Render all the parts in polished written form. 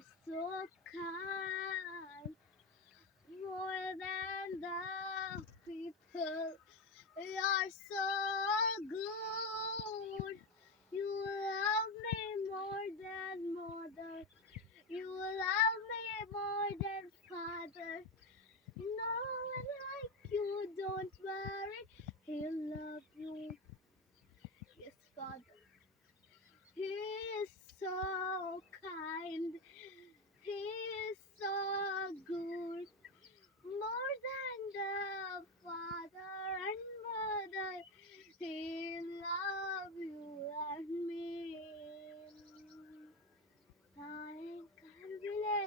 are so kind, more than the people. You are so good. You love me more than mother. You love me more than father. No one like you, don't worry. He'll love you. Yes, Father. He is so kind. He is so good. More than the father and mother. He love you and me. தாயின் கருவிலே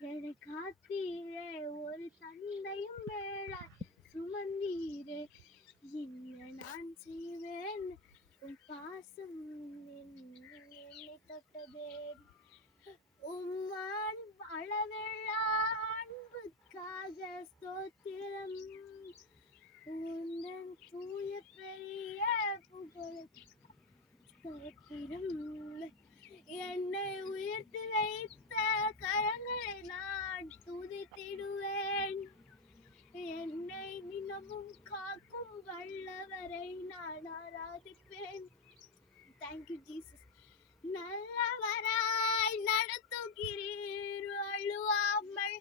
என்னை காத்தீரே, ஒரு தந்தையும் மேலாய் சுமந்தீரே. என்ன நான் செய்வேன், உன் பாசம் என்னை தொட்டதே. உம்மான் அளவில்லா அன்புக்காக ஸ்தோத்திரம். உந்தன் தூய பெரிய புகழுக்கு ஸ்தோத்திரம். என்னை உயர்த்தி வைத்த கரங்களை நான் துதித்திடுவேன். என்னை தினமும் காக்கும் வல்லவரை நான் ஆராதிப்பேன். Thank you Jesus. நல்லவராய் நடத்துகிறீர், அழுவாமல்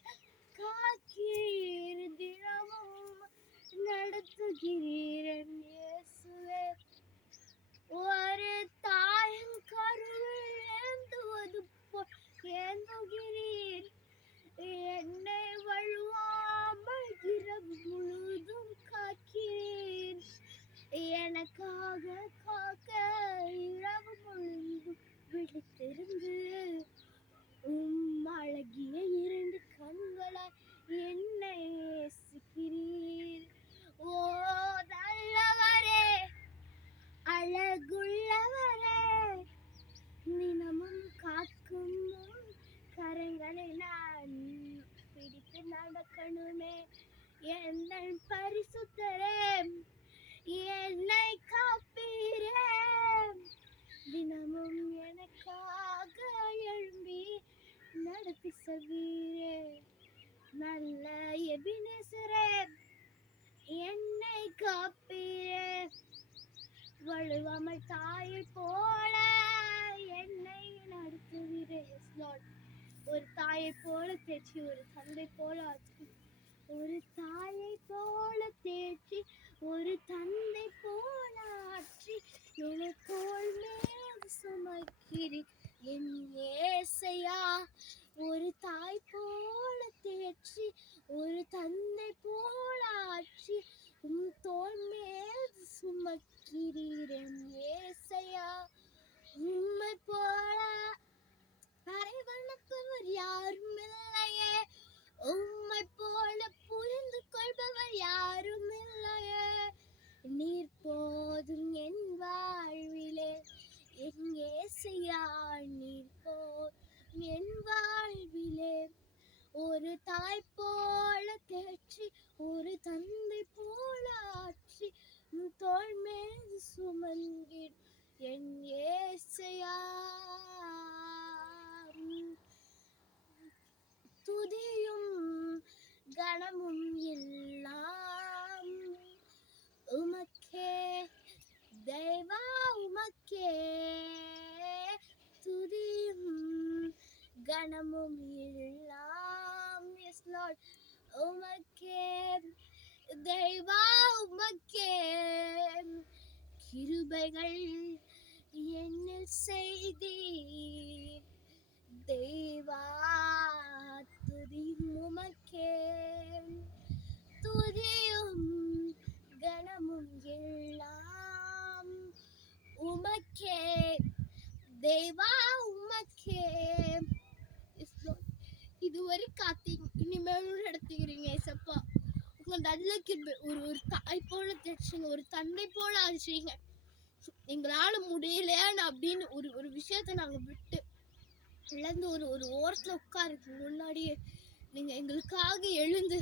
காக்கிறீர், தினமும் நடத்துகிறீர் என் இயேசுவே. ஒரு தாயின் கருவில் ஏந்துவது போல் ஏந்துகிறீர். என்னை வழுவாமல் இரவு முழுதும் காக்கிறீர். எனக்காக காக்க இரவு முழுதும் விழித்திருந்து அழகிய இரண்டு கண்களாய் என்னை நேசிக்கிறீர். ஓ நல்லவரே, அழகுள்ளவரே, தினமும் காக்கும் கரங்களை நான் பிடித்து நடக்கணுமே. என் பரிசுத்தரே, என்னை காப்பீரே. தினமும் எனக்காக எழும்பி நடத்தி செல்வீரே. நல்ல எபினேசரே, என்னை காப்பீரே. வழுவாமல் தாயை போல என்னை நடத்துவீரே. ஒரு தாயை போல தேய்ச்சி, ஒரு தந்தை போல ஆற்றி, ஒரு தாயை போல தேய்ச்சி, ஒரு தந்தை போல ஆற்றி, எனக்கோள் மேல் சுமக்கிறீர் என் ஏசையா. ஒரு தாய் போல தேய்ச்சி, ஒரு தந்தை போல ஆற்றி, உம் தோள் மேல் சுமக்கிறீர் என் ஏசையா. உம்மை போல அரவணைப்பவர் யாரும் இல்லையே. உம்மை போல புரிந்து கொள்பவர் யாரும் இல்லையே. நீர் போதும் என் வாழ்விலே என் ஏசையா. நீர் போதும் என் வாழ்விலே. ஒரு தாய் போல தேற்றி, ஒரு தந்தை போல ஆற்றி, தோள் மேல் சுமந்திடும் என் ஏசையா. துதியும் கணமும் எல்லாம் உமக்கே தேவா, உமக்கே. துதியும் கணமும் எல்லாம், எஸ் லார்ட், உமக்கே தேவா, உமக்கே. கிருபைகள் என்னில் செய்தீர் தேவா, துதியும் உமக்கே. துதியும் கணமும் எல்லாம் உமக்கே தேவா, உமக்கே. இதுவரை காத்தீங்க, இனிமேலும் நடத்துகிறீங்க ஏசப்பா. உங்க நல்ல கிருபை. ஒரு தாய் போல தேய்ச்சிங்க, ஒரு தந்தை போல ஆச்சுங்க. எங்களால முடியலையான்னு அப்படின்னு ஒரு விஷயத்த நாங்க விட்டு இழந்து ஒரு ஓரத்துல உட்காருக்கு முன்னாடியே நீங்க எங்களுக்காக எழுந்து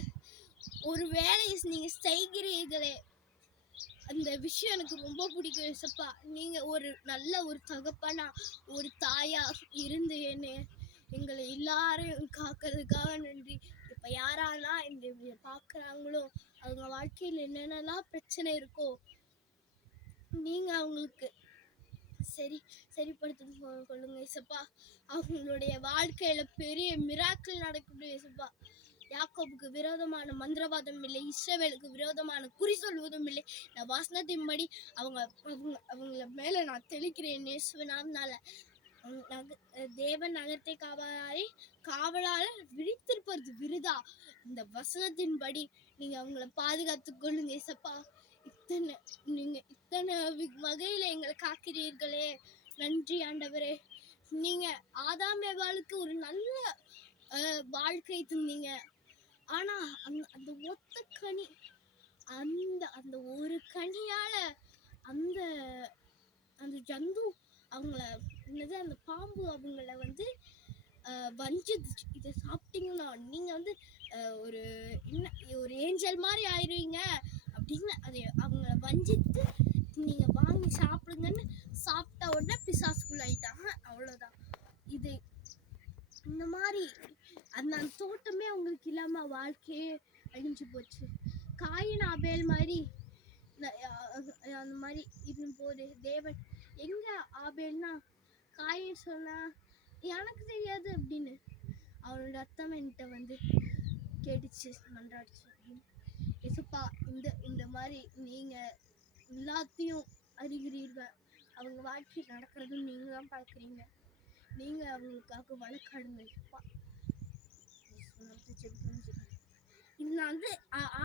ஒரு வேலையை நீங்க செய்கிறீர்களே, அந்த விஷயம் எனக்கு ரொம்ப பிடிக்கும் ஏசப்பா. நீங்க ஒரு நல்ல ஒரு தகப்பனா, ஒரு தாயா இருந்து எங்களை எல்லாரையும் காக்கிறதுக்காக நன்றி. இப்ப யாரெல்லாம் இந்த பாக்குறாங்களோ அவங்க வாழ்க்கையில என்னென்னலாம் பிரச்சனை இருக்கோ நீங்க அவங்களுக்கு சரிப்படுத்தி கொள்ளுங்க ஏசப்பா. அவங்களுடைய வாழ்க்கையில பெரிய மிராக்கிள் நடக்கட்டும் ஏசப்பா. யாக்கோபுக்கு விரோதமான மந்திரவாதம் இல்லை, இஸ்ரவேலுக்கு விரோதமான குறி சொல்வதும் இல்லை. நான் வசனத்தின்படி அவங்கள மேல நான் தெளிக்கிறேன் இயேசுவினால. தேவன் நகரத்தை காவலாளர் விழித்திருப்பது விருதா. இந்த வசனத்தின்படி நீங்க அவங்கள பாதுகாத்துக் கொள்ளுங்க ஏசப்பா. நீங்க இத்தனை வகையில எங்களை காக்கிறீர்களே, நன்றி ஆண்டவரே. நீங்க ஆதாம் ஏவாளுக்கு ஒரு நல்ல வாழ்க்கை தந்தீங்க. ஆனா அந்த ஒத்த கனி, அந்த ஒரு கனியால அந்த அந்த ஜந்து அவங்கள அந்த பாம்பு அவங்கள வஞ்சிச்சு. இதை சாப்பிட்டீங்கன்னா நீங்க ஒரு ஒரு ஏஞ்சல் மாதிரி ஆயிருவீங்க அப்படின்னு அதை அவங்கள வஞ்சித்து நீங்க வாங்கி சாப்பிடுங்கன்னு சாப்பிட்ட உடனே பிசாசுக்குள்ளாயிட்டாங்க. அவ்வளவுதான். இது இந்த மாதிரி அந்த தோட்டமே அவங்களுக்கு இல்லாம வாழ்க்கையே அழிஞ்சு போச்சு. காயின் ஆபேல் மாதிரி அந்த மாதிரி இருக்கும் போது தேவன் எங்க ஆபேல்னா காயின் சொன்னா எனக்கு தெரியாது அப்படின்னு அவனோட ரத்தம் என்கிட்ட கேட்டுச்சு, மன்றாடிச்சு அப்படின்னு. ஏசப்பா, இந்த மாதிரி நீங்க எல்லாத்தையும் அறிகிறீர்கள். அவங்க வாழ்க்கை நடக்கிறதும் நீங்க தான் பார்க்குறீங்க. நீங்க அவங்களுக்காக வழக்காடுங்க ஏசப்பா. இது நான்